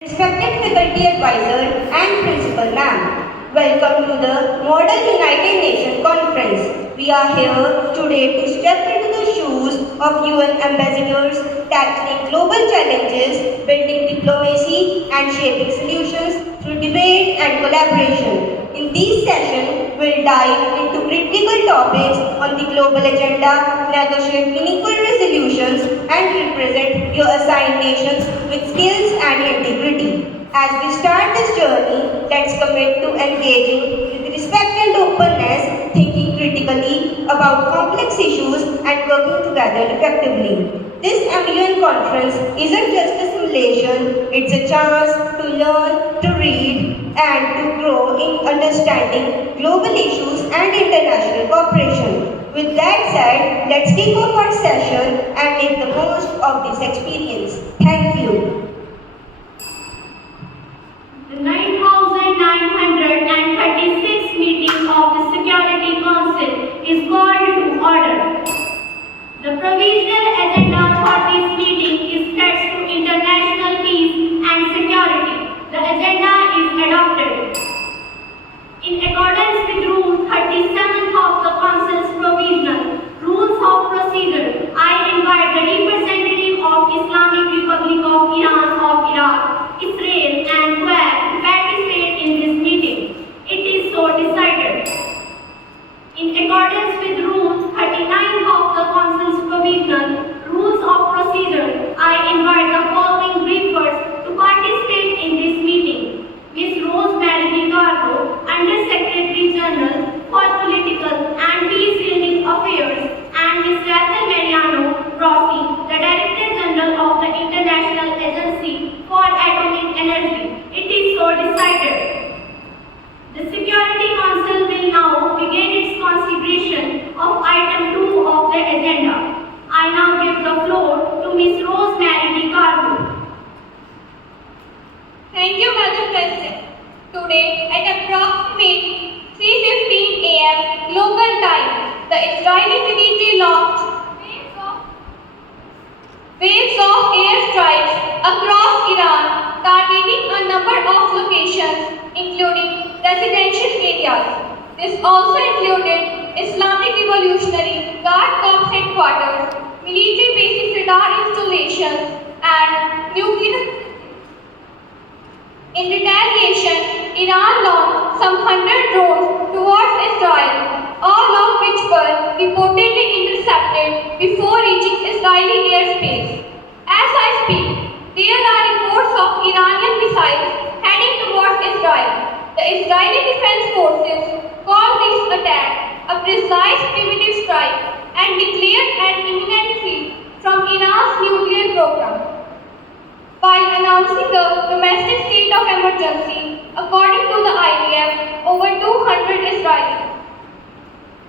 Respected faculty advisor and principal ma'am, welcome to the Model United Nations Conference. We are here today to step into the shoes of UN ambassadors, tackling global challenges, building diplomacy and shaping solutions through debate and collaboration. In this session, we'll dive into critical topics on the global agenda, negotiate meaningful resolutions, and represent your assigned nations with skills and integrity. As we start this journey, let's commit to engaging with respect and openness, thinking critically about complex issues, and working together effectively. This MUN conference isn't just a simulation, it's a chance to learn, to read, and to grow in understanding global issues and international cooperation. With that said, let's kick off our session and make the most of this experience. Thank you. The 9,936th meeting of the Security Council is called to order. The provisional agenda for this meeting is threats to international peace and security. The agenda is adopted. In accordance with Rule 37 of the Council's provisional rules of procedure, I invite the representative of Islamic Republic of Iran, of Iraq, Israel and Kuwait to participate in this meeting. It is so decided. In accordance with Rule 39 of the Council's provisional rules of procedure, I invite the following briefers to participate in this meeting. Ms. Rosemary DiCarlo, Under Secretary General for Political and Peace-Building Affairs, and Ms. Rafael Mariano Rossi, the Director General of the International Agency for Atomic Energy. It is so decided. The Security Council will now begin its consideration of item 2 of the agenda. I now give the floor to Ms. Rosemary DiCarlo. Thank you, Madam President. Today, at approximately 3:15 a.m. local time, the Israeli military launched waves of airstrikes across Iran, targeting a number of locations, including residential areas. This also included Islamic Revolutionary Guard Corps headquarters, military bases, radar installations, and nuclear. In retaliation, Iran launched some 100 drones towards Israel, all of which were reportedly intercepted before reaching Israeli airspace. As I speak, there are reports of Iranian missiles heading towards Israel. The Israeli Defense Forces called this attack a precise primitive strike and declared an imminent threat from Iran's nuclear program. While announcing the domestic state of emergency, according to the IDF, over 200 Israelis.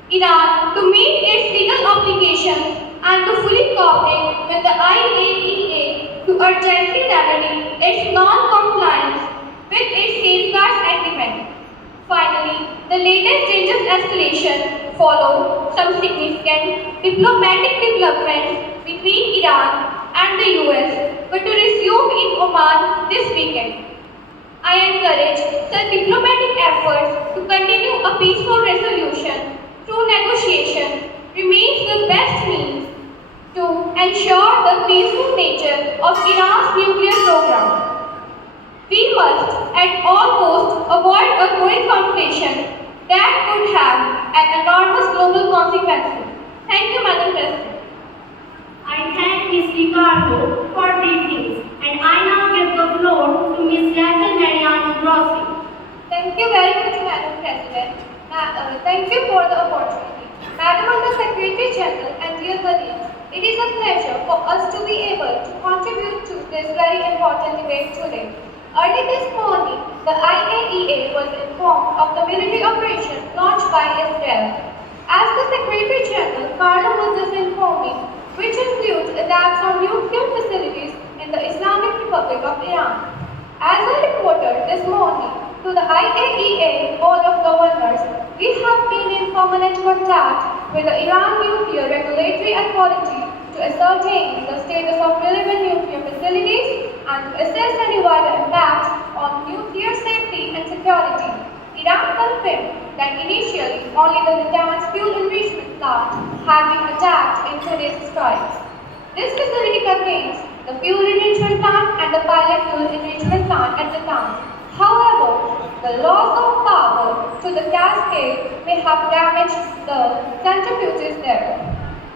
Iran, to meet its legal obligations and to fully cooperate with the IAEA to urgently remedy its non-compliance with its safeguards agreement. Finally, the latest dangerous escalation followed some significant diplomatic developments between Iran and the US were to resume in Oman this weekend. I encourage such diplomatic efforts to continue. A peaceful resolution through negotiation remains the best means to ensure the peaceful nature of Iran's nuclear program. We must at all costs avoid a growing conflagration that could have an enormous global consequences. Thank you, Madam President. I thank Ms. DiCarlo for briefings, and I now give the floor to Ms. Rafael Mariano Rossi. Thank you very much, Madam President. Thank you for the opportunity. Madam Under Secretary General and dear colleagues, it is a pleasure for us to be able to contribute to this very important debate today. Early this morning, the IAEA was informed of the military operation launched by Israel. As the Secretary General, Carlo was just informing, which includes attacks on nuclear facilities in the Islamic Republic of Iran. As I reported this morning to the IAEA Board of Governors, we have been in permanent contact with the Iran Nuclear Regulatory Authority to ascertain the status of relevant nuclear facilities and to assess any wider impact Iran confirmed that initially only the Natanz fuel enrichment plant had been attacked in today's strikes. This facility contains the fuel enrichment plant and the pilot fuel enrichment plant at Natanz. However, the loss of power to the cascade may have damaged the centrifuges there.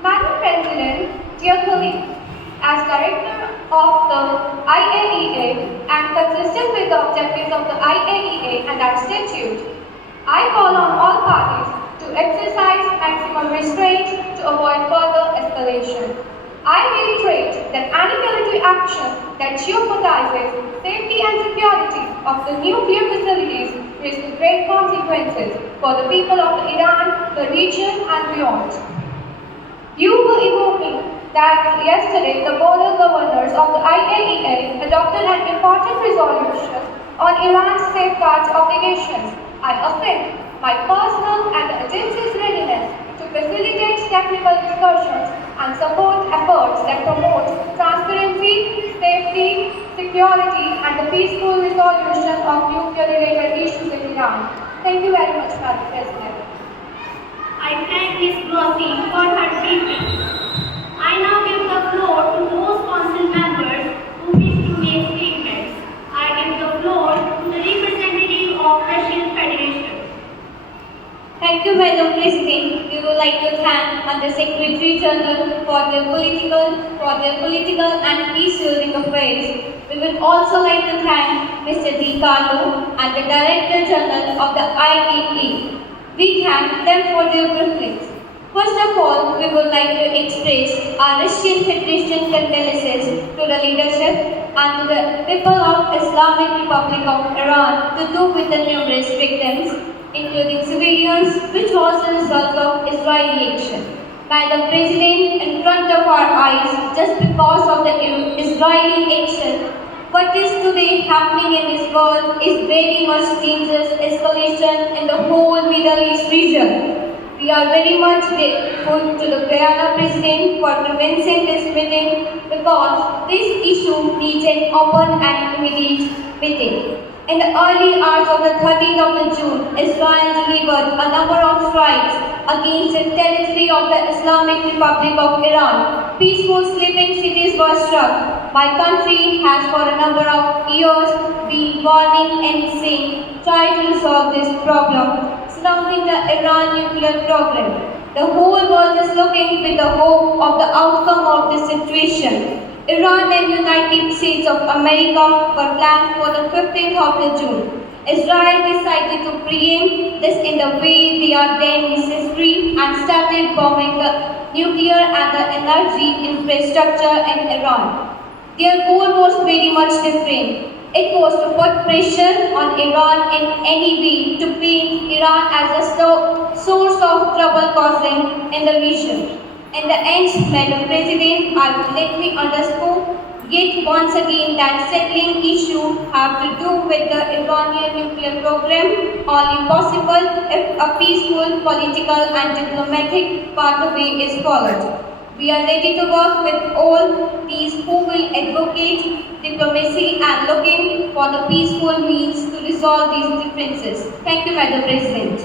Madam President, dear colleagues, as Director of the IAEA and consistent with the objectives of the IAEA and our statute, I call on all parties to exercise maximum restraint to avoid further escalation. I reiterate that any military action that jeopardizes safety and security of the nuclear facilities risks great consequences for the people of Iran, the region and beyond. You were evoking that yesterday the border governors of the IAEA adopted an important resolution on Iran's safeguards obligations. I affirm my personal and the agency's readiness to facilitate technical discussions and support efforts that promote transparency, safety, security and the peaceful resolution of nuclear-related issues in Iran. Thank you very much, Madam President. I thank Ms. Bassi for her briefing. I now give the floor to those council members who wish to make statements. I give the floor to the representative of Russian Federation. Thank you, Madam President. We would like to thank the Secretary General for their political and peace-building affairs. We would also like to thank Mr. Di Carlo and the Director General of the IAEA. We thank them for their preference. First of all, we would like to express our Russian Federation condolences to the leadership and to the people of Islamic Republic of Iran to do with the numerous victims, including civilians, which was a result of Israeli action. Madam President, in front of our eyes, just because of the Israeli action, what is today happening in this world is very much dangerous escalation in the whole Middle East region. We are very much grateful to the Guyana President for commencing this meeting because this issue needs an open and immediate meeting. In the early hours of the 13th of June, Israel delivered a number of strikes against the territory of the Islamic Republic of Iran. Peaceful sleeping cities were struck. My country has for a number of years been warning and saying, try to resolve this problem surrounding the Iran nuclear program. The whole world is looking with the hope of the outcome of this situation. Iran and United States of America were planned for the 15th of June. Israel decided to preempt this in the way they are then necessary and started bombing the nuclear and the energy infrastructure in Iran. Their goal was very much different. It was to put pressure on Iran in any way to paint Iran as a source of trouble causing in the region. In the end, Madam President, let me underscore yet once again that settling issue have to do with the Iranian nuclear program only possible if a peaceful political and diplomatic pathway is followed. We are ready to work with all these who will advocate diplomacy and looking for the peaceful means to resolve these differences. Thank you, Madam President.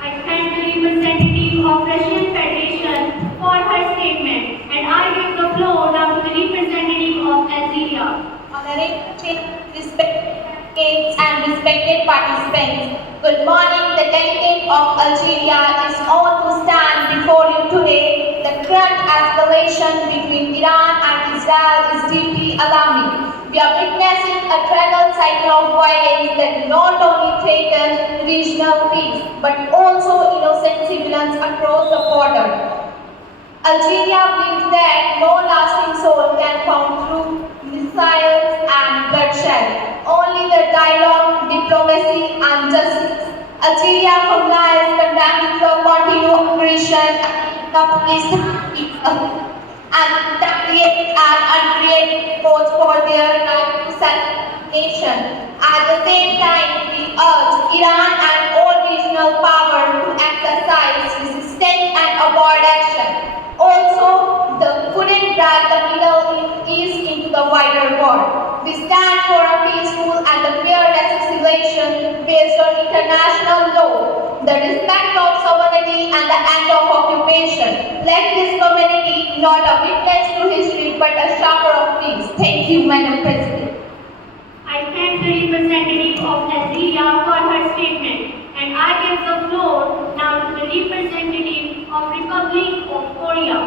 I thank the representative of Russian Federation for her statement and I give the floor now to the representative of Algeria. Honorable Chair, respected delegates and respected participants, good morning. The delegate of Algeria is on to stand before you today. The current escalation between Iran and Israel is deeply alarming. We are witnessing a treacherous cycle of violence that not only threatens regional peace but also innocent civilians across the border. Algeria believes that no lasting soul can come through missiles and bloodshed. Only the dialogue, diplomacy and justice. Algeria complies condemning the continued aggression and that create and uncreate both for their right to self-nation. At the same time, we urge Iran and all regional power to exercise resistance and avoid action. Also, the couldn't drag the Middle East into the wider war. We stand for a peaceful and a fair reconciliation based on international law, the respect of sovereignty and the end of occupation. Let this community not a witness to history but a sharper of peace. Thank you, Madam President. I thank the representative of Algeria for her statement, and I give the floor now to the representative of Republic of Korea.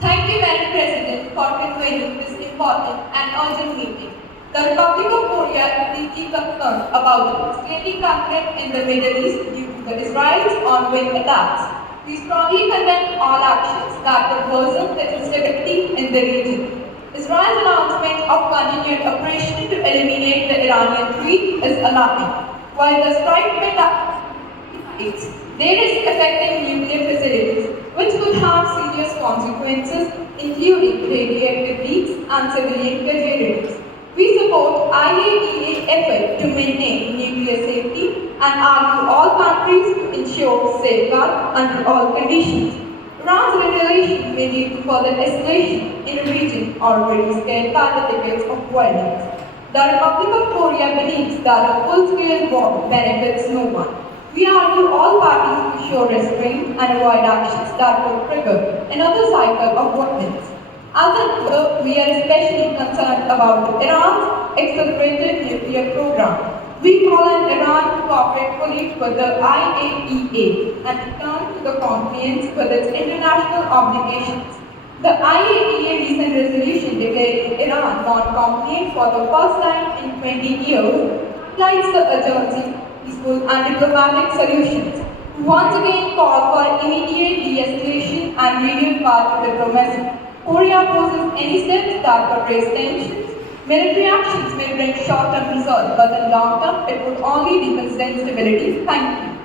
Thank you, Madam President, for convening this important and urgent meeting. The Republic of Korea is deeply concerned about the escalating conflict in the Middle East due to the Israel's ongoing attacks. We strongly condemn all actions that would worsen the instability in the region. Israel's announcement of continued operation to eliminate the Iranian fleet is alarming. While the strike may they risk affecting nuclear facilities, which could have serious consequences, including radioactive leaks and civilian casualties. We support IAEA effort to maintain nuclear safety and argue all countries to ensure safeguard under all conditions. Iran's retaliation may lead to further escalation in a region already scared by the decades of violence. The Republic of Korea believes that a full-scale war benefits no one. We argue all parties to show restraint and avoid actions that will trigger another cycle of violence. As a group, we are especially concerned about Iran's accelerated nuclear program. We call on Iran to cooperate fully with the IAEA and return to the compliance with its international obligations. The IAEA recent resolution declaring Iran non-compliant for the first time in 20 years highlights the urgency, peaceful and diplomatic solutions. We once again call for immediate de-escalation and renewed path to diplomacy. Korea opposes any steps that could raise tensions. Military actions may bring short-term results, but in long term, it would only deepen instability. Thank you.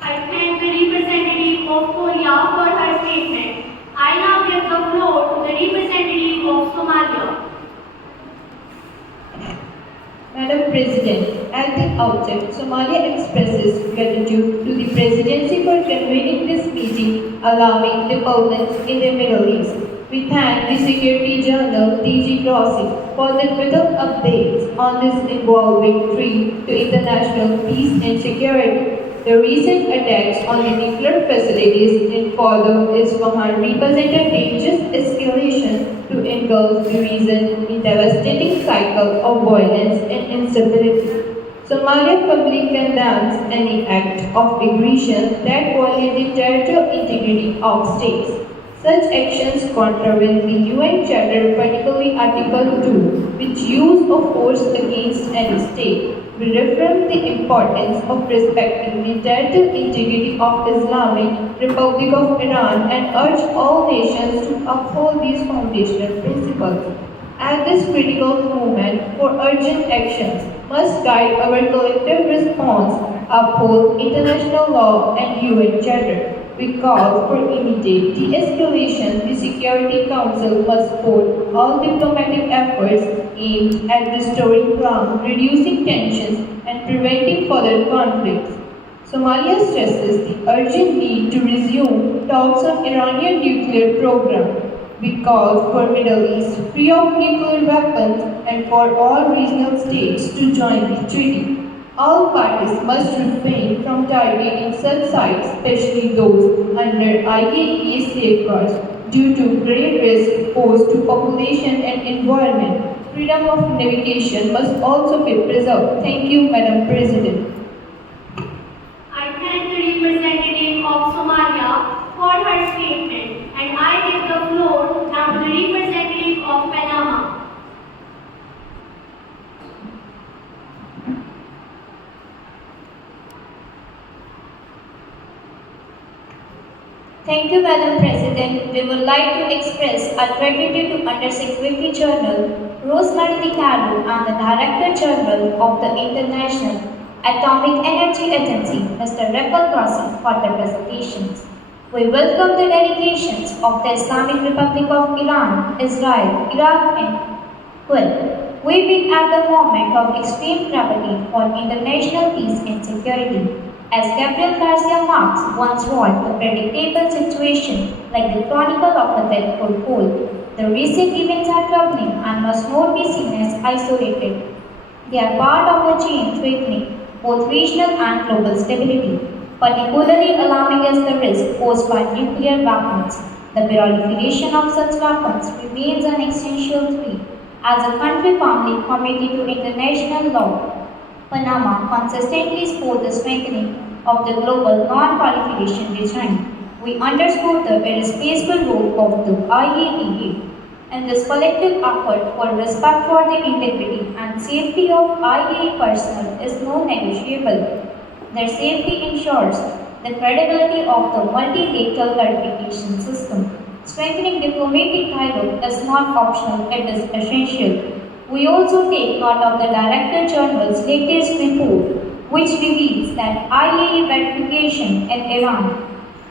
I thank the representative of Korea for her statement. I now give the floor to the representative of Somalia. Madam President, at the outset, Somalia expresses gratitude to the Presidency for convening this meeting, allowing developments in the Middle East. We thank the Secretary General T.G. Grossi for the vital updates on this evolving threat to international peace and security. The recent attacks on the nuclear facilities in Fordo Isfahan represent a dangerous escalation to engulf the region in devastating cycle of violence and instability. Somalia firmly condemns any act of aggression that violates the territorial integrity of states. Such actions contravene the UN Charter, particularly Article 2, which use of force against any state. We reaffirm the importance of respecting the territorial integrity of Islamic Republic of Iran and urge all nations to uphold these foundational principles. At this critical moment for urgent actions must guide our collective response, uphold international law and UN Charter. We call for immediate de-escalation. The Security Council must support all diplomatic efforts aimed at restoring calm, reducing tensions, and preventing further conflicts. Somalia stresses the urgent need to resume talks on Iranian nuclear program. We call for Middle East free of nuclear weapons and for all regional states to join the treaty. All parties must refrain from targeting such sites, especially those under IAEA safeguards, due to grave risk posed to population and environment. Freedom of navigation must also be preserved. Thank you, Madam President. I thank the representative of Somalia for her statement, and I give the floor now to the representative of Panama. Thank you, Madam President. We would like to express our gratitude to Under-Secretary General Rosemary DiCarlo and the Director General of the International Atomic Energy Agency, Mr. Rafael Grossi, for their presentations. We welcome the delegations of the Islamic Republic of Iran, Israel, Iraq, and Kuwait. We been at the moment of extreme gravity for international peace and security. As Gabriel Garcia Marquez once wrote, a predictable situation like the chronicle of a deathful cold. The recent events are troubling and must not be seen as isolated. They are part of a chain threatening both regional and global stability. Particularly alarming is the risk posed by nuclear weapons. The proliferation of such weapons remains an existential threat. As a country firmly committed to international law, Panama consistently supports the strengthening of the global non-proliferation regime. We underscore the irreplaceable role of the IAEA in this collective effort for respect for the integrity and safety of IAEA personnel is non-negotiable. Their safety ensures the credibility of the multilateral verification system. Strengthening diplomatic dialogue is not optional, it is essential. We also take note of the Director General's latest report, which reveals that IAEA verification in Iran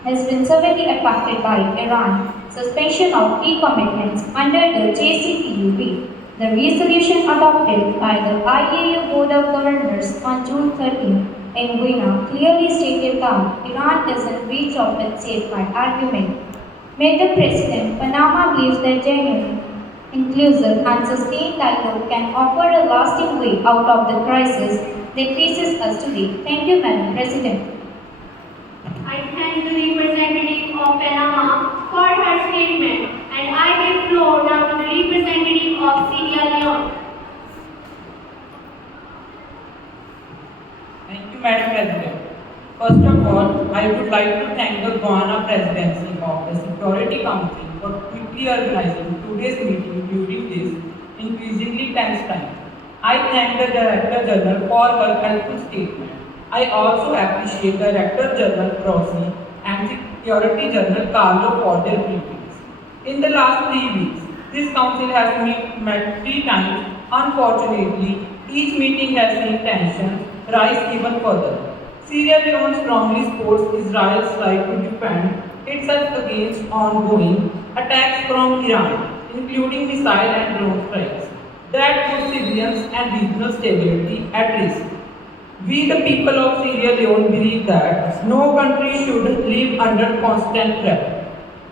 has been severely affected by Iran suspension of key commitments under the JCPOA. The resolution adopted by the IAEA Board of Governors on June 13 in Vienna clearly stated that Iran is in breach of its safeguard argument. Madam President, Panama believes that genuine, inclusive and sustained dialogue can offer a lasting way out of the crisis that faces us today. Thank you, Madam President. I thank the representative of Panama for her statement, and I give floor now to the representative of Sierra Leone. Thank you, Madam President. First of all, I would like to thank the Ghana Presidency of the Security Council for quickly organizing today's meeting during this increasingly tense time. I thank the Director General for her helpful statement. I also appreciate Director General Rossi and Security General Carlo for their briefings. In the last 3 weeks, this council has met 3 times. Unfortunately, each meeting has seen tensions rise even further. Sierra Leone strongly supports Israel's right to defend itself against ongoing attacks from Iran, including missile and drone strikes, that put civilians and regional stability at risk. We, the people of Sierra Leone, believe that no country should live under constant threat.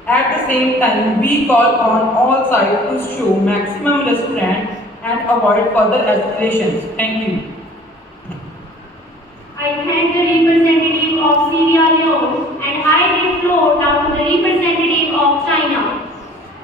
At the same time, we call on all sides to show maximum restraint and avoid further escalations. Thank you. I thank the representative of Sierra Leone, and I give floor now to the representative of China.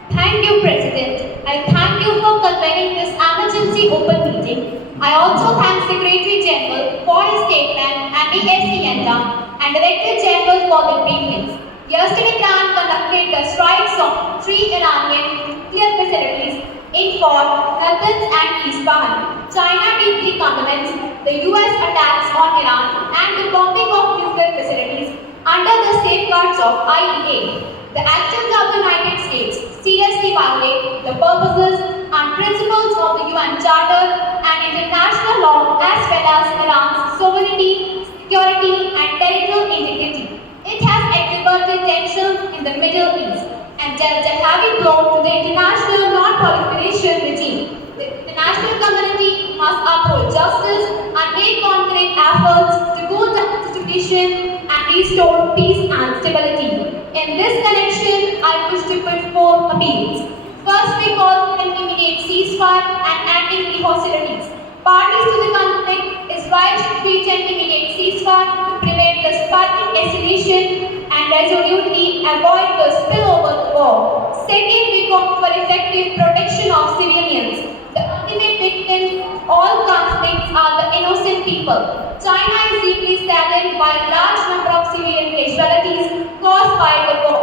Thank you, President. I thank you for convening this emergency open meeting. I also thank Secretary General for his statement and the SENTA and Director General for the briefings. Yesterday, Iran conducted the strikes of 3 Iranian nuclear facilities in Fort Natanz and Isfahan. China deeply condemns the US attacks on Iran and the bombing of nuclear facilities under the safeguards of IAEA. The actions of the United States seriously violate the purposes and principles of the UN Charter and international law as well as Iran's sovereignty, security and territorial integrity. It has exacerbated tensions in the Middle East and dealt a heavy blow to the international non-proliferation regime. The international community must uphold justice and make concrete efforts to go down the situation and restore peace and stability. In this connection, I wish to put 4 appeals. First, we call for an immediate ceasefire and ending the hostilities. Parties to the conflict is right to reach an immediate ceasefire to prevent the sparking escalation and resolutely avoid the spillover to war. Second, we call for effective protection of civilians. The ultimate victims of all conflicts are the innocent people. China is deeply saddened by a large number of civilian casualties caused by the war.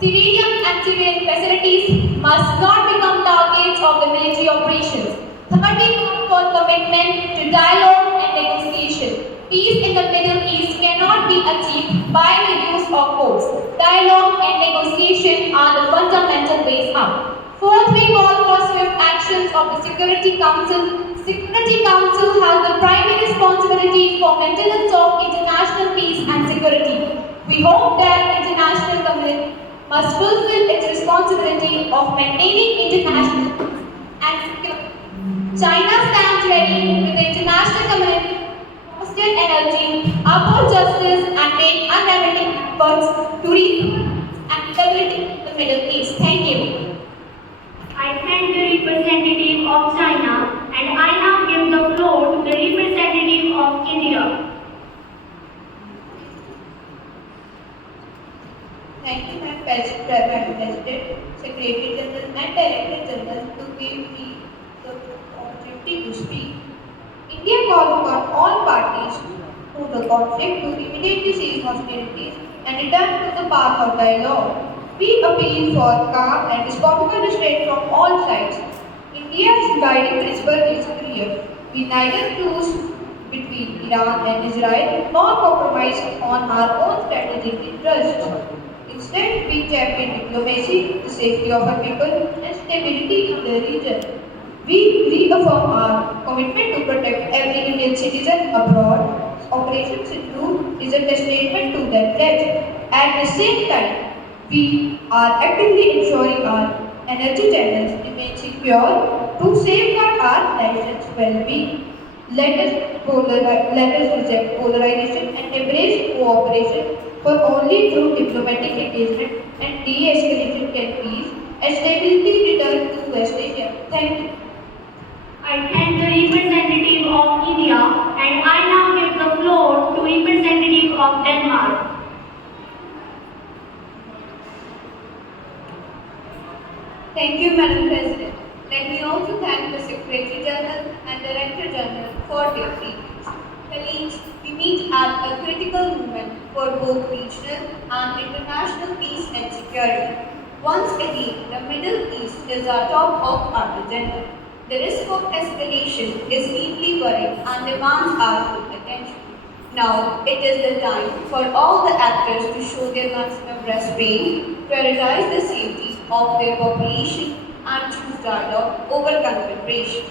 Civilian and civilian facilities must not become targets of the military operations. Thirdly, for commitment to dialogue and negotiation. Peace in the Middle East cannot be achieved by the use of force. Dialogue and negotiation are the fundamental ways out. Fourth, we call for swift actions of the Security Council. Security Council has the primary responsibility for maintenance of international peace and security. We hope that international community must fulfill its responsibility of maintaining international peace and security. China stands ready with the international community to foster energy, uphold justice and make unremitting efforts to rebuild and stability in the Middle East. Thank you. I thank the representative of China and I now give the floor to the representative of India. Thank you, Madam President, Secretary General and Director General to give me the opportunity to speak. India calls upon all parties to the conflict to immediately cease hostilities and return to the path of dialogue. We appeal for calm and responsible restraint from all sides. India's guiding principle is clear. We neither choose between Iran and Israel nor compromise on our own strategic interests. Instead, we champion diplomacy, the safety of our people, and stability in the region. We reaffirm our commitment to protect every Indian citizen abroad. Operation Sindhu is a testament to that pledge. At the same time, we are actively ensuring our energy channels remain secure to safeguard our nation's well-being. Let us reject polarization and embrace cooperation, for only through diplomatic engagement and de-escalation can peace and stability return to West Asia. Thank you. I thank the representative of India and I now give the floor to representative of Denmark. Thank you, Madam President. Let me also thank the Secretary General and Director General for their feedback. Colleagues, we meet at a critical moment for both regional and international peace and security. Once again, the Middle East is our top of our agenda. The risk of escalation is deeply worrying and demands our full attention. Now, it is the time for all the actors to show their maximum restraint, prioritize the safety of their population, and choose dialogue over confrontation.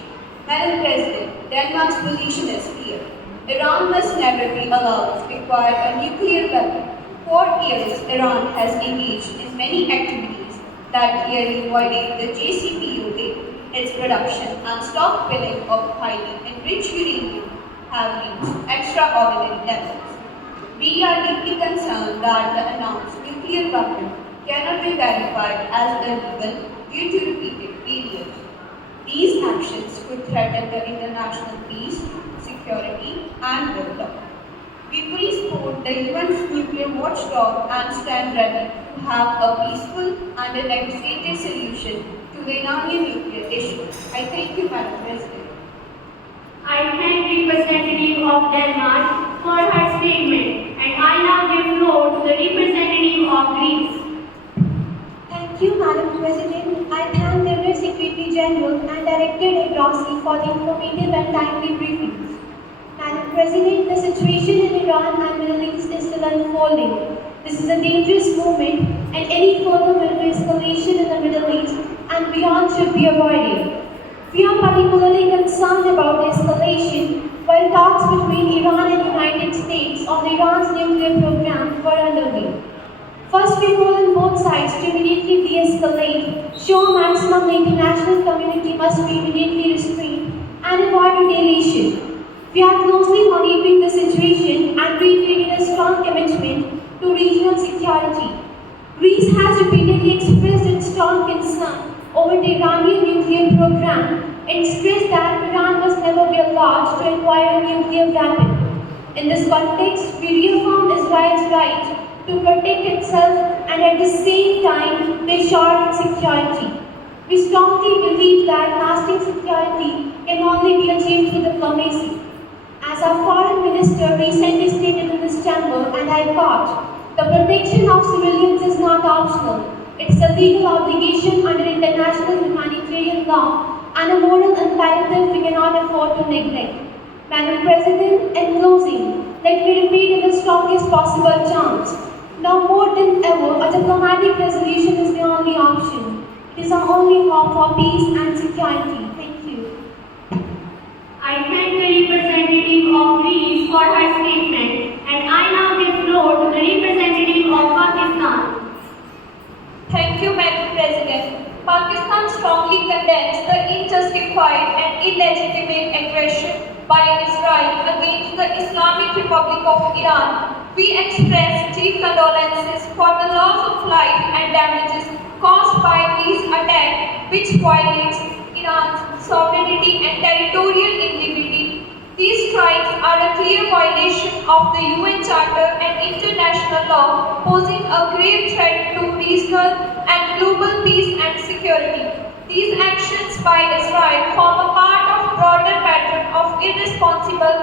Madam President, Denmark's position is clear. Iran must never be allowed to acquire a nuclear weapon. For years, Iran has engaged in many activities that clearly violate the JCPOA. Its production and stockpiling of highly enriched uranium have reached extraordinary levels. We are deeply concerned that the announced nuclear weapon cannot be verified as illegal due to repeated failures. These actions could threaten the international peace, security, and rule of law. We fully support the UN's nuclear watchdog and stand ready to have a peaceful and a legislative solution to the Iranian nuclear issue. I thank you, Madam President. I thank representative of Denmark for her statement and I now give floor to the representative of Greece. Thank you, Madam President. I thank the Secretary General and Director Bassi for the informative and timely briefings. Madam President, the situation in Iran and Middle East is still unfolding. This is a dangerous moment and any further military escalation in the Middle East and beyond should be avoided. We are particularly concerned about the escalation while talks between Iran and the United States on Iran's nuclear program were underway. First, we call on both sides to immediately de-escalate, show maximum the international community must be immediately restrained, and avoid retaliation. We are closely monitoring the situation and reiterating a strong commitment to regional security. Greece has repeatedly expressed its strong concern over the Iranian nuclear program and stressed that Iran must never be allowed to acquire a nuclear weapon. In this context, we reaffirm Israel's right to protect itself and at the same time to ensure its security. We strongly believe that lasting security can only be achieved through diplomacy. As our foreign minister recently stated in this chamber, and I quote, "The protection of civilians is not optional. It's a legal obligation under international humanitarian law and a moral imperative we cannot afford to neglect." Madam President, in closing, let me repeat in the strongest possible terms. Now more than ever, a diplomatic resolution is the only option. It is our only hope for peace and security. Thank you. I thank the representative of Greece for her statement and I now give floor to the representative of Pakistan. Thank you, Madam President. Pakistan strongly condemns the unjustified and illegitimate aggression by Israel against the Islamic Republic of Iran. We express deep condolences for the loss of life and damages caused by these attacks which violates Iran's sovereignty and territorial integrity. These strikes are a clear violation of the UN Charter and international law, posing a grave threat to regional and global peace and security. These actions by Israel form a part of broader pattern of irresponsible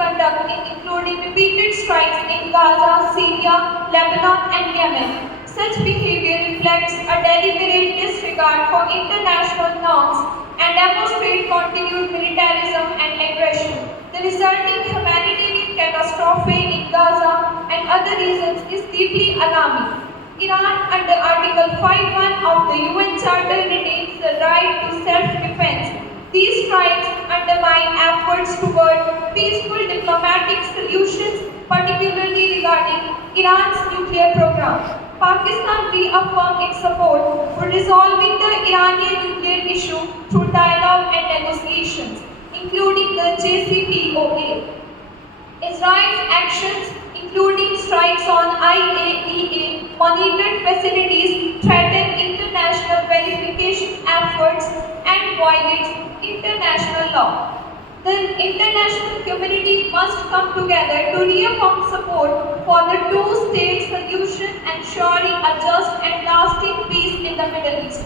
conduct, including repeated strikes in Gaza, Syria, Lebanon, and Yemen. Such behavior reflects a deliberate disregard for international norms and demonstrates continued militarism and aggression. The resulting humanitarian catastrophe in Gaza and other regions is deeply alarming. Iran, under Article 5.1 of the UN Charter, retains the right to self-defense. These strikes undermine efforts toward peaceful diplomatic solutions, particularly regarding Iran's nuclear program. Pakistan reaffirmed its support for resolving the Iranian nuclear issue through dialogue and negotiations, including the JCPOA. Israel's actions, including strikes on IAEA monitored facilities, threaten international verification efforts and violate international law. The international community must come together to reaffirm support for the two-state solution, ensuring a just and lasting peace in the Middle East.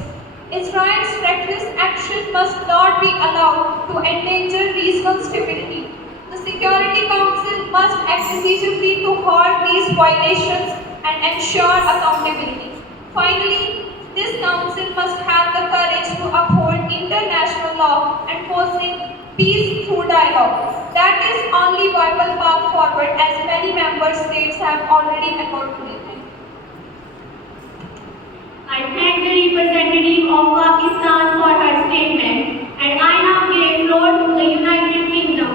Israel's reckless action must not be allowed to endanger regional stability. The Security Council must act decisively to halt these violations and ensure accountability. Finally, this Council must have the courage to uphold international law and foster peace through dialogue. That is only viable path forward, as many member states have already accorded. I thank the representative of Pakistan for her statement, and I now give floor to the United Kingdom.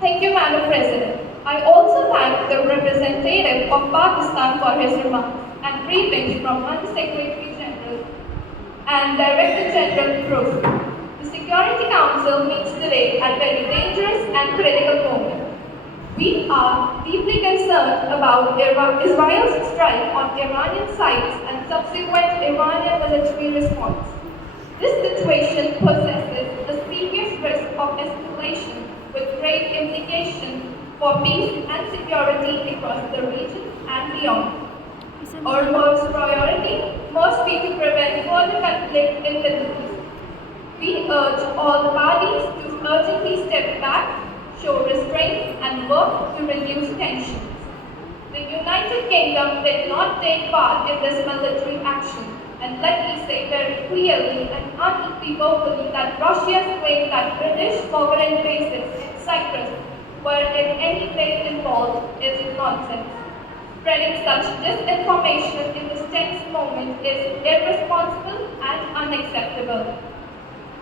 Thank you, Madam President. I also thank the representative of Pakistan for his remarks and briefings from Under Secretary General and Director General Cruz. The Security Council meets today at a very dangerous and critical moment. We are deeply concerned about Israel's strike on Iranian sites and subsequent Iranian military response. This situation possesses a serious risk of escalation with great implications for peace and security across the region and beyond. Our first priority must be to prevent further conflict in the Middle East. We urge all the parties to urgently step back, show restraint, and work to reduce tensions. The United Kingdom did not take part in this military action, and let me say very clearly and unequivocally that Russia's claim that British sovereign bases in Cyprus were in any way involved is nonsense. Spreading such disinformation in this tense moment is irresponsible and unacceptable.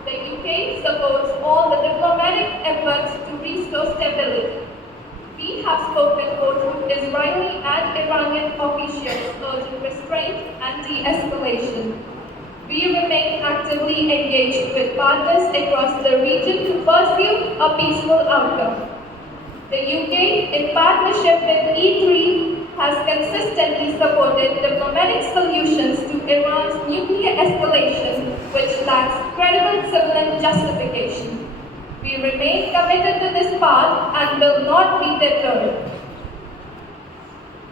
The UK supports all the diplomatic efforts to restore stability. We have spoken both to Israeli and Iranian officials urging restraint and de-escalation. We remain actively engaged with partners across the region to pursue a peaceful outcome. The UK, in partnership with E3, has consistently supported diplomatic solutions to Iran's nuclear escalation, which lacks credible civilian justification. We remain committed to this path and will not be deterred.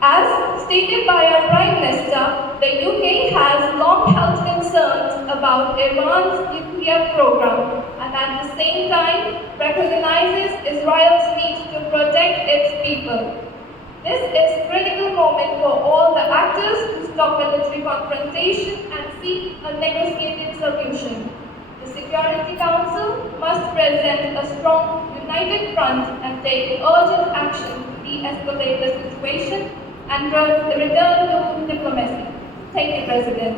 As stated by our Prime Minister, the UK has long held concerns about Iran's nuclear program and at the same time recognizes Israel's need to protect its people. This is a critical moment for all the actors to stop military confrontation and seek a negotiated solution. The Security Council must present a strong, united front and take urgent action to de-escalate the situation and return to diplomacy. Thank you, President.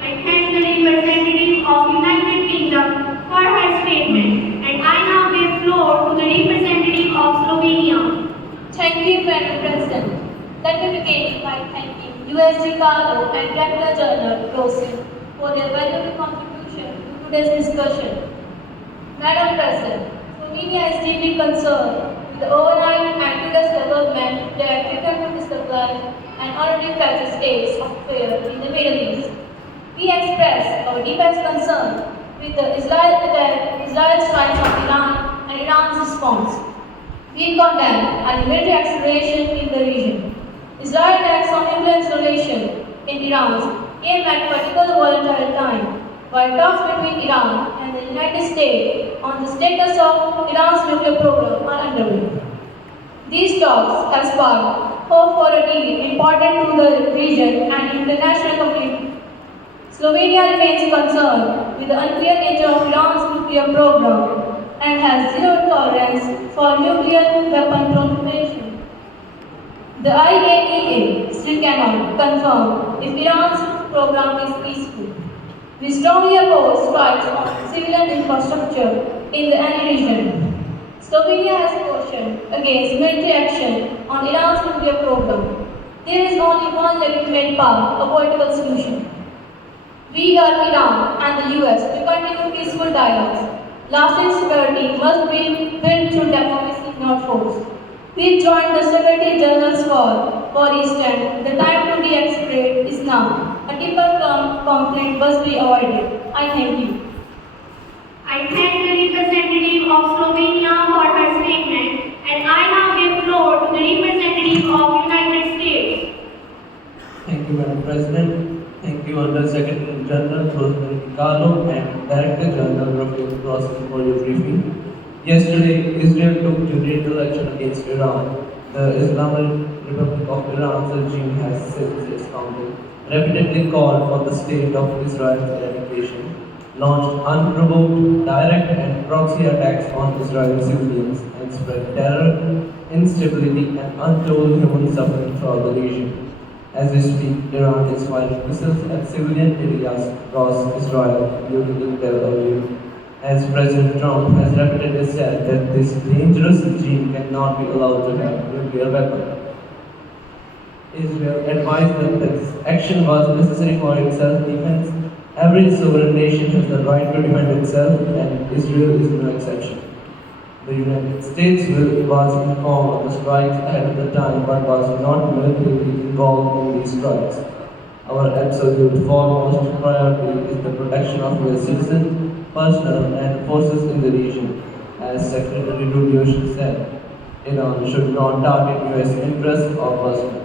I thank the representative of United Kingdom for her statement, and I now give floor to the representative of Slovenia. Thank you, Madam President. Let me begin by thanking USG Carlo and Director General Rossi for their valuable contribution to today's discussion. Madam President, Slovenia is deeply concerned with the overnight and U.S. development that threaten to destabilize and already fragile states of affairs in the Middle East. We express our deepest concern with the Israel attack, Israel's strikes on Iran and Iran's response. We condemn any military acceleration in the region. Israel attacks on nuclear installation in Iran came at a particularly volatile time, while talks between Iran and the United States on the status of Iran's nuclear program are underway. These talks have sparked hope for a deal important to the region and international community. Slovenia remains concerned with the unclear nature of Iran's nuclear program and has zero tolerance for nuclear weapon proliferation. The IAEA still cannot confirm if Iran's program is peaceful. We strongly oppose strikes on civilian infrastructure in the any region. Slovenia has cautioned against military action on Iran's nuclear program. There is only one legitimate path, a political solution. We urge Iran and the US to continue peaceful dialogues. Lasting security must be built through diplomacy, not force. We join the Secretary General's call for Eastern. The time to de-escalate is now. A deeper conflict must be avoided. I thank you. I thank the representative of Slovenia for her statement, and I now give floor to the representative of United States. Thank you, Madam President. Thank you, Under Secretary General Rosemary Carlo and Director General Rafael Grossi for your briefing. Yesterday, Israel took judicial action against Iran. The Islamic Republic of Iran's regime has, since its founding, repeatedly called for the state of Israel's eradication, launched unprovoked, direct and proxy attacks on Israeli civilians, and spread terror, instability, and untold human suffering throughout the region. As we speak, Iran is firing missiles at civilian areas across Israel, including Tel Aviv. As President Trump has repeatedly said that this dangerous regime cannot be allowed to have a nuclear weapon. Israel advised that this action was necessary for its self-defense. Every sovereign nation has the right to defend itself, and Israel is no exception. The United States was informed of the strikes ahead of the time but was not militarily involved in these strikes. Our absolute foremost priority is the protection of US citizens, personnel, and forces in the region. As Secretary Rubio said, Iran should not target US interests or personnel.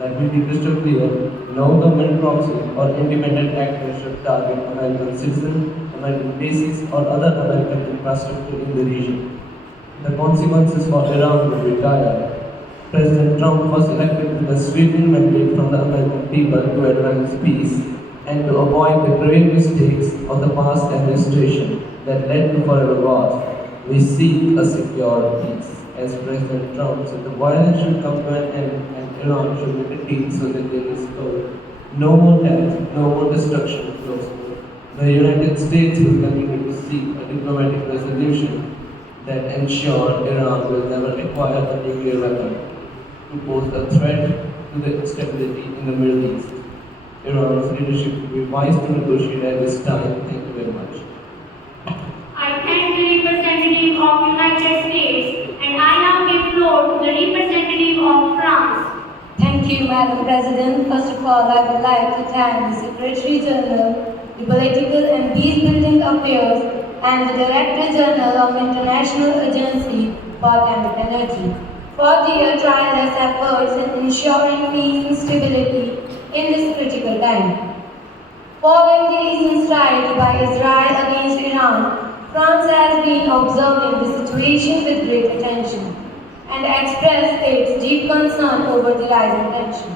Let me be crystal clear, no government proxy or independent actor should target American citizens, American bases, or other American infrastructure in the region. The consequences for Iran will be dire. President Trump was elected with a sweeping mandate from the American people to advance peace and to avoid the grave mistakes of the past administration that led to forever wars. We seek a secure peace. As President Trump said, the violence should come to an end and Iran should make a deal so that there is no more death, no more destruction close. The United States will continue to seek a diplomatic resolution that ensure Iran will never acquire a nuclear weapon to pose a threat to the stability in the Middle East. Iran's leadership will be wise to negotiate at this time. Thank you very much. I thank the representative of United States, and I now give floor to the representative of France. Thank you, Madam President. First of all, I would like to thank the Secretary General, the Political and Peace Building Affairs, and the Director General of International Agency for Atomic Energy for their tireless efforts in ensuring peace and stability in this critical time. Following the recent strike by Israel against Iran, France has been observing the situation with great attention and expressed its deep concern over the rising tension.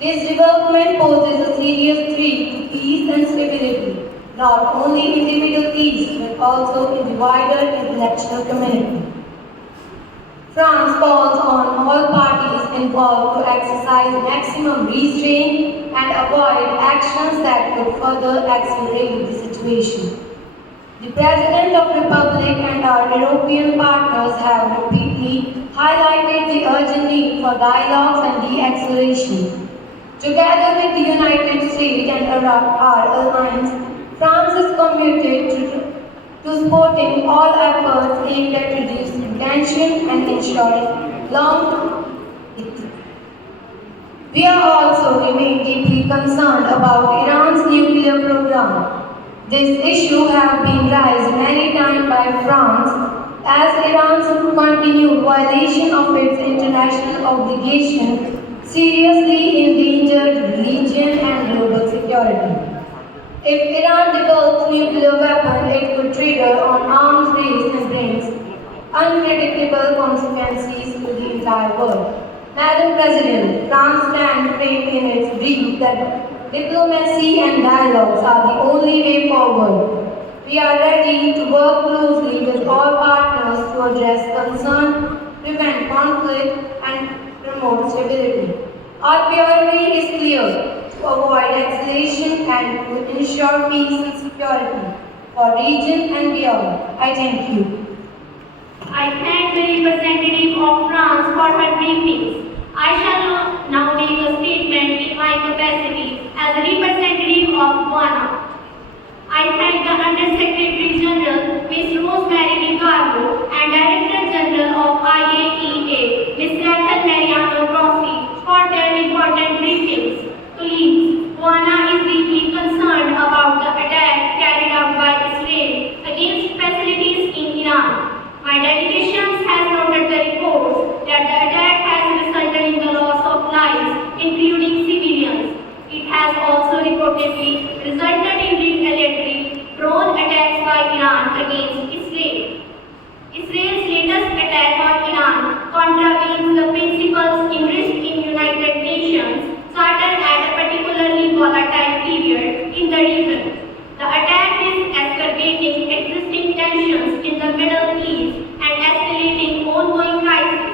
This development poses a serious threat to peace and stability, not only in the Middle East but also in the wider international community. France calls on all parties involved to exercise maximum restraint and avoid actions that could further accelerate the situation. The President of the Republic and our European partners have repeatedly highlighted the urgent need for dialogues and de-acceleration. Together with the United States and our alliance, France is committed to to supporting all efforts aimed at reducing tension and ensuring long-term peace. We are also remain deeply concerned about Iran's nuclear program. This issue has been raised many times by France as Iran's continued violation of its international obligation seriously endangered region and global security. If Iran develops nuclear weapon, it could trigger an arms race and brings unpredictable consequences to the entire world. Madam President, France stands firm in its view that diplomacy and dialogues are the only way forward. We are ready to work closely with all partners to address concern, prevent conflict, and promote stability. Our priority is clear: to avoid escalation and to ensure peace and security for region and beyond. I thank you. I thank the representative of France for her briefings. I shall now make a statement in my capacity as a representative of Ghana. I thank the Under-Secretary General, Ms. Rosemary DiCarlo, and Director General of IAEA, Ms. Rachel Mariano Rossi, for their important briefings. Colleagues, Ghana is deeply concerned about the attack carried out by Israel against facilities in Iran. My delegation has noted the reports that the attack has resulted in the loss of lives, including civilians. It has also reportedly resulted in retaliatory drone attacks by Iran against Israel. Israel's latest attack on Iran contravenes the principles enriched in United Nations charter at a particularly volatile period in the region. The attack is exacerbating existing tensions in the Middle East and escalating ongoing crises.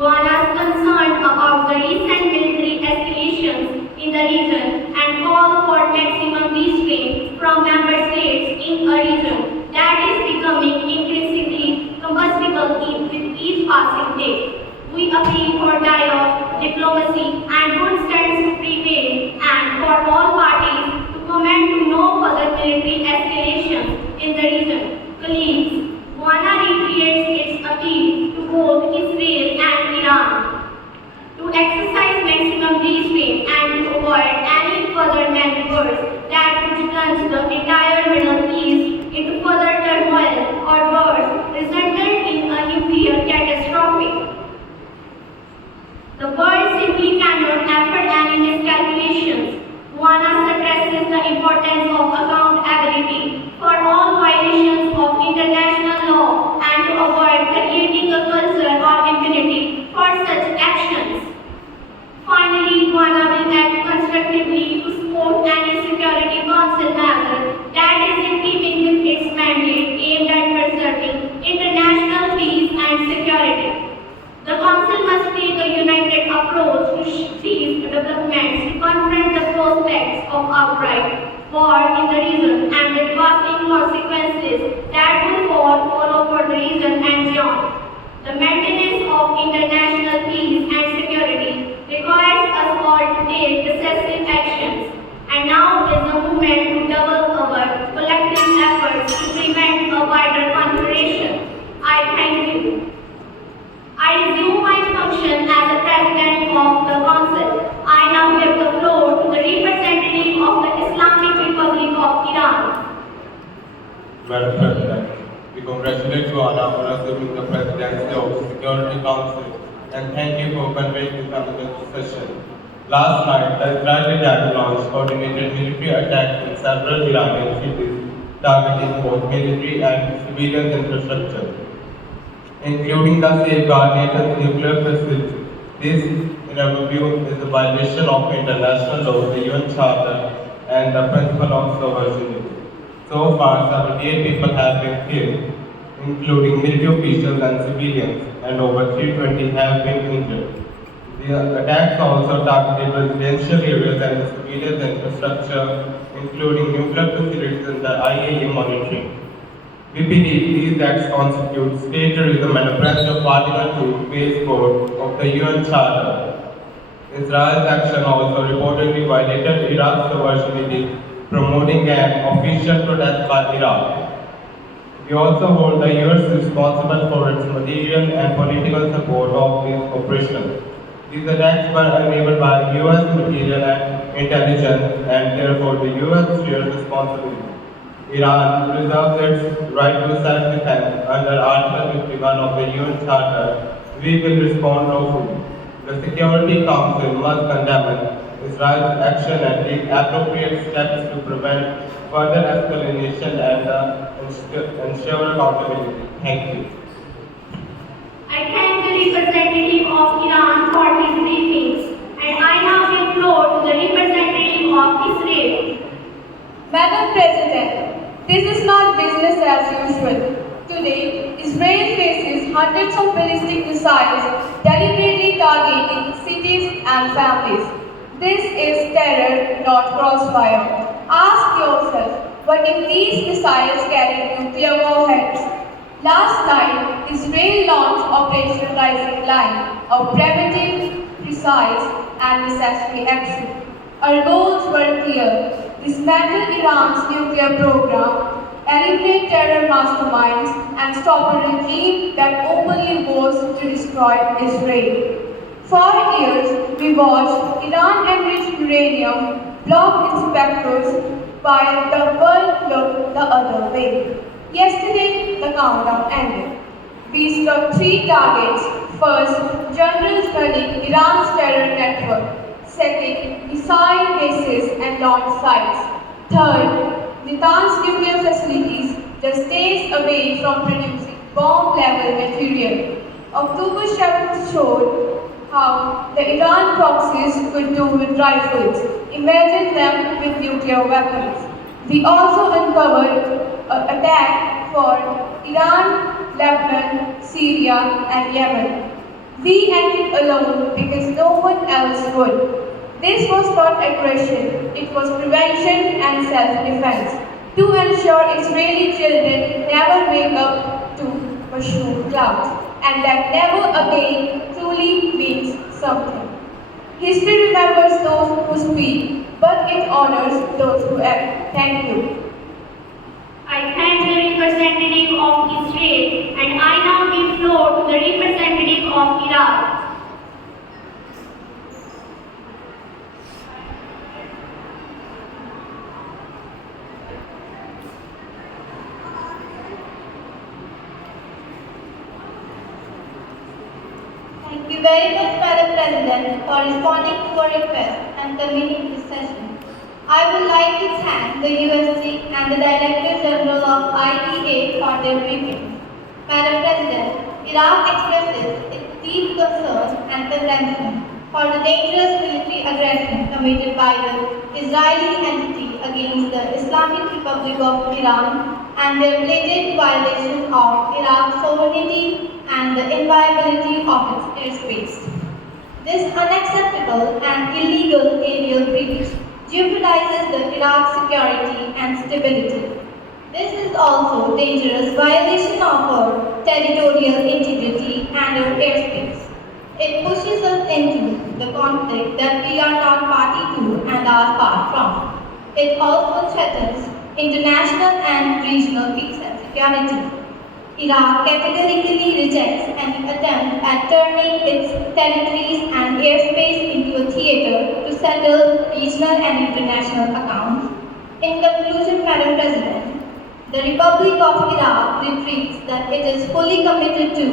Ghana's concerned about the recent military escalations in the region and call for maximum restraint from member states in a region that is becoming increasingly combustible with each passing day. We appeal for dialogue, diplomacy, and good stands to prevail, and for all parties to commit to no further military escalation in the region. Colleagues, Ghana reiterates its appeal to both Israel and Iran to exercise maximum restraint and to avoid any further maneuvers that could plunge the entire Middle East into further turmoil or worse, resulting in a nuclear catastrophe. The world simply cannot afford any miscalculations. Ghana stresses the importance of accountability for all violations of international law and to avoid creating a culture or impunity for such actions. Finally, Ghana will act constructively to support any Security Council measure that is in keeping with its mandate aimed at preserving international peace and security. The Council must take a united approach to seize developments to confront the prospects of outright war in the region and the devastating consequences that will follow for the region and beyond. The maintenance of international peace and security requires us all to take decisive actions, and now is the moment to double our collective efforts to prevent a wider conflagration. I thank you. I resume my function as the President of the Council. I now give the floor to the representative of the Islamic Republic of Iran. Madam President, we congratulate Ghana for assuming the presidency of the Security Council and thank you for convening this emergency session. Last night, the Israeli attack launched coordinated military attacks in several Iranian cities, targeting both military and civilian infrastructure, including the safeguard nation's nuclear facilities. This, in our view, is a violation of international law, the UN Charter, and the principle of sovereignty. So far, 78 people have been killed, including military officials and civilians, and over 320 have been injured. The attacks also targeted residential areas and the civilian infrastructure, including nuclear facilities and the IAEA monitoring. We believe these acts constitute state terrorism and a breach of Article 2, Phase 4 of the UN Charter. Israel's action also reportedly violated Iraq's sovereignty, promoting an official protest by Iraq. We also hold the US responsible for its material and political support of this operation. These attacks were enabled by US material and intelligence, and therefore the US shares responsibility. Iran reserves its right to self-defense under Article 51 of the UN Charter. We will respond lawfully. The Security Council must condemn Israel's action and take appropriate steps to prevent further escalation and ensure accountability. Thank you. I thank the representative of Iran for his briefings, and I now give floor to the representative of Israel. Madam President, this is not business as usual. Today, Israel faces hundreds of ballistic missiles deliberately targeting cities and families. This is terror, not crossfire. Ask yourself, what if these missiles carry nuclear warheads? Last night, Israel launched Operation Rising Line, a preventive, precise, and necessary action. Our goals were clear: dismantle Iran's nuclear program, eliminate terror masterminds, and stop a regime that openly vows to destroy Israel. For years, we watched Iran-enriched uranium block inspectors while the world looked the other way. Yesterday, the countdown ended. We struck 3 targets. First, generals running Iran's terror network. Second, missile bases and launch sites. Third, Natanz nuclear facilities just days away from producing bomb-level material. October 7th showed how the Iran proxies could do with rifles. Imagine them with nuclear weapons. We also uncovered an attack for Iran, Lebanon, Syria, and Yemen. We acted alone because no one else would. This was not aggression, it was prevention and self-defense to ensure Israeli children never wake up to mushroom clouds, and that never again truly means something. History remembers those who speak, but it honors those who act. Thank you. I thank the representative of Israel, and I now give floor to the representative of Iraq. Thank you very much, Madam President, for responding to our request and convening this session. I would like to thank the USG and the Director General of IEA for their briefing. Madam President, Iraq expresses its deep concern and condemnation for the dangerous military aggression committed by the Israeli entity against the Islamic Republic of Iran and their blatant violation of Iraq's sovereignty and the inviolability of its airspace. This unacceptable and illegal aerial breach jeopardizes the Iraq's security and stability. This is also dangerous violation of our territorial integrity and our airspace. It pushes us into the conflict that we are not party to and are far from. It also threatens international and regional peace and security. Iraq categorically rejects any attempt at turning its territories and airspace into a theater to settle regional and international accounts. In conclusion, Madam President, the Republic of Iraq reiterates that it is fully committed to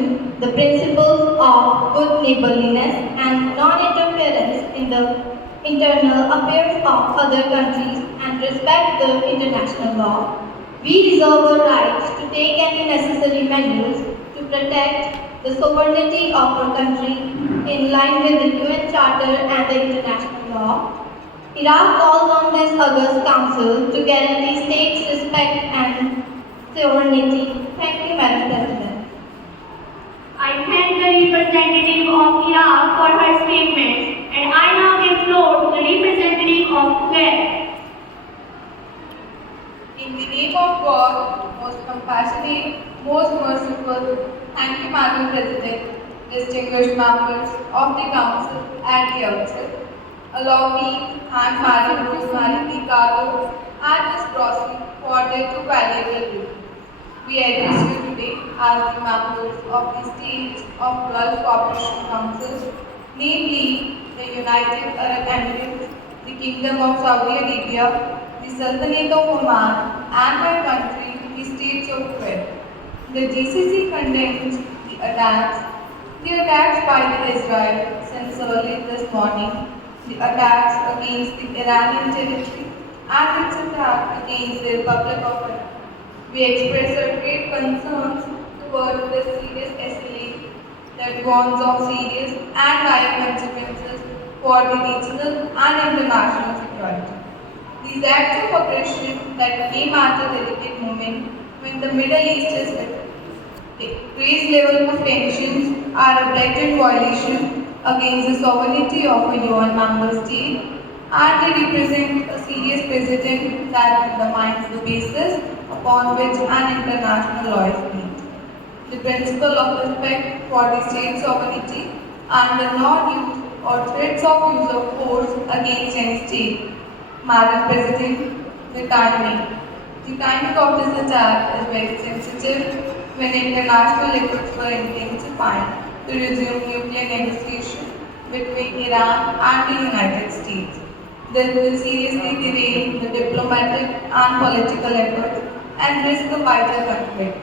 the principles of good neighborliness and non-interference in the internal affairs of other countries and respect the international law. We reserve our rights to take any necessary measures to protect the sovereignty of our country in line with the UN Charter and the international law. Iraq calls on this August Council to guarantee states' respect and sovereignty. Thank you, Madam President. I thank the representative of Iraq for her statement, and I now give floor to the representative of Kuwait. In the name of God, most compassionate, most merciful, thank you, Madam President, distinguished members of the Council and the Council. Allow me to thank Madam Rosemary Carlo and Ms. Brossi for their 2 valuable briefings. We address you today as the members of the States of Gulf Cooperation Council, namely the United Arab Emirates, the Kingdom of Saudi Arabia, the Sultanate of Oman, and my country, the States of Kuwait. The GCC condemns the attacks by the Israel since early this morning, the attacks against the Iranian territory, and its attack against the Republic of Iran. We express our great concerns towards the serious escalation that warns of serious and dire consequences for the regional and international security. These acts of aggression that came at a delicate moment when the Middle East is at the raised level of tensions are a blatant violation against the sovereignty of a UN member state, and they represent a serious precedent that undermines the basis upon which an international law is made. The principle of respect for the state sovereignty and the non-use or threats of use of force against any state. Madam President, the timing. The timing of this attack is very sensitive when international efforts were intensifying to resume nuclear negotiations between Iran and the United States. This will seriously derail the diplomatic and political efforts and risk a wider conflict.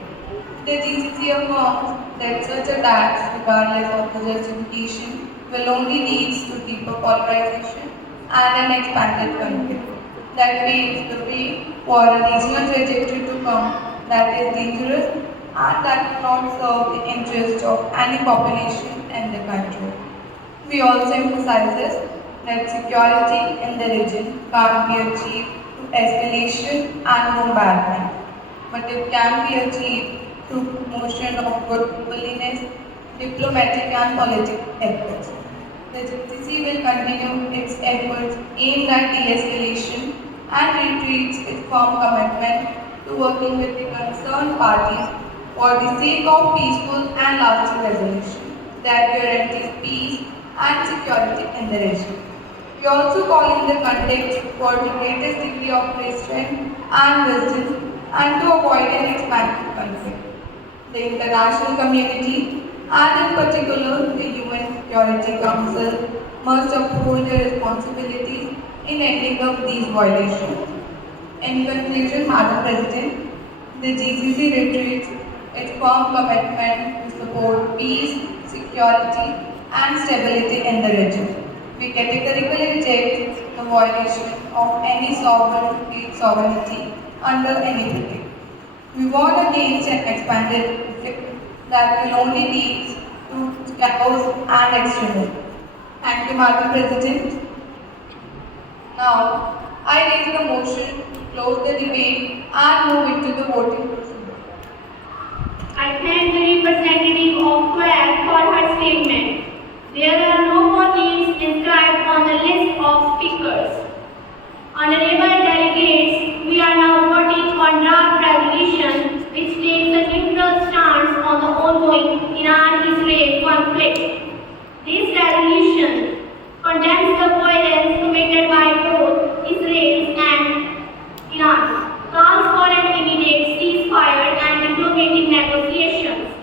The GCC affirms that such attacks, regardless of the justification, will only lead to deeper polarization and an expanded conflict that paves the way for a regional trajectory to come that is dangerous and that will not serve the interests of any population in the country. We also emphasize that security in the region can't be achieved through escalation and bombardment, but it can be achieved through promotion of good neighborliness, diplomatic and political efforts. The GCC will continue its efforts aimed at de-escalation and reiterates its firm commitment to working with the concerned parties for the sake of peaceful and lasting resolution that guarantees peace and security in the region. We also call in the context for the greatest degree of restraint and wisdom and to avoid an expanded conflict. The international community, and in particular the UN Security Council, must uphold their responsibilities in ending up these violations. In conclusion, Madam President, the GCC reiterates its firm commitment to support peace, security, and stability in the region. We categorically reject the violation of any sovereign state sovereignty under any pretext. We warn against an expanded conflict that will only lead to chaos and extremism. Thank you, Madam President. Now, I raise the motion to close the debate and move into the voting procedure. I thank the representative of Kuwait for her statement. There are no more names inscribed on the list of speakers. Honorable delegates, we are now voting on draft resolution which takes a neutral stance on the ongoing Iran-Israel conflict. This resolution condemns the violence committed by both Israel and Iran, calls for an immediate ceasefire and diplomatic negotiations,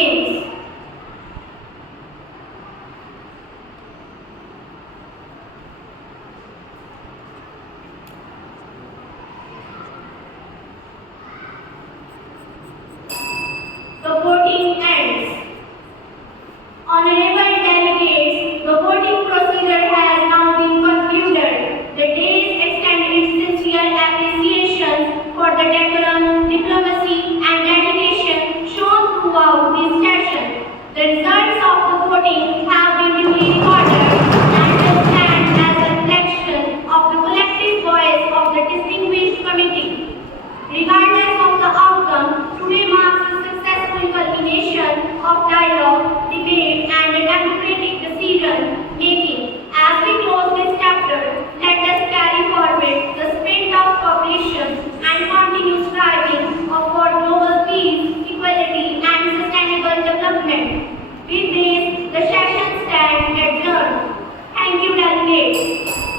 begins. The voting ends. Honorable delegates, the voting procedure has now been concluded. The day's extended sincere appreciation for the decorum, diplomacy and dedication shown throughout this session. The results of the voting have been duly recorded and will stand as a reflection of the collective voice of the distinguished committee. Regardless of the outcome, today marks the successful culmination of dialogue, debate, and democratic decision-making. As we close this chapter, let us carry forward the spirit of cooperation and continue striving for global peace, equality, and sustainable development. With this, the session stands adjourned. Thank you, delegates.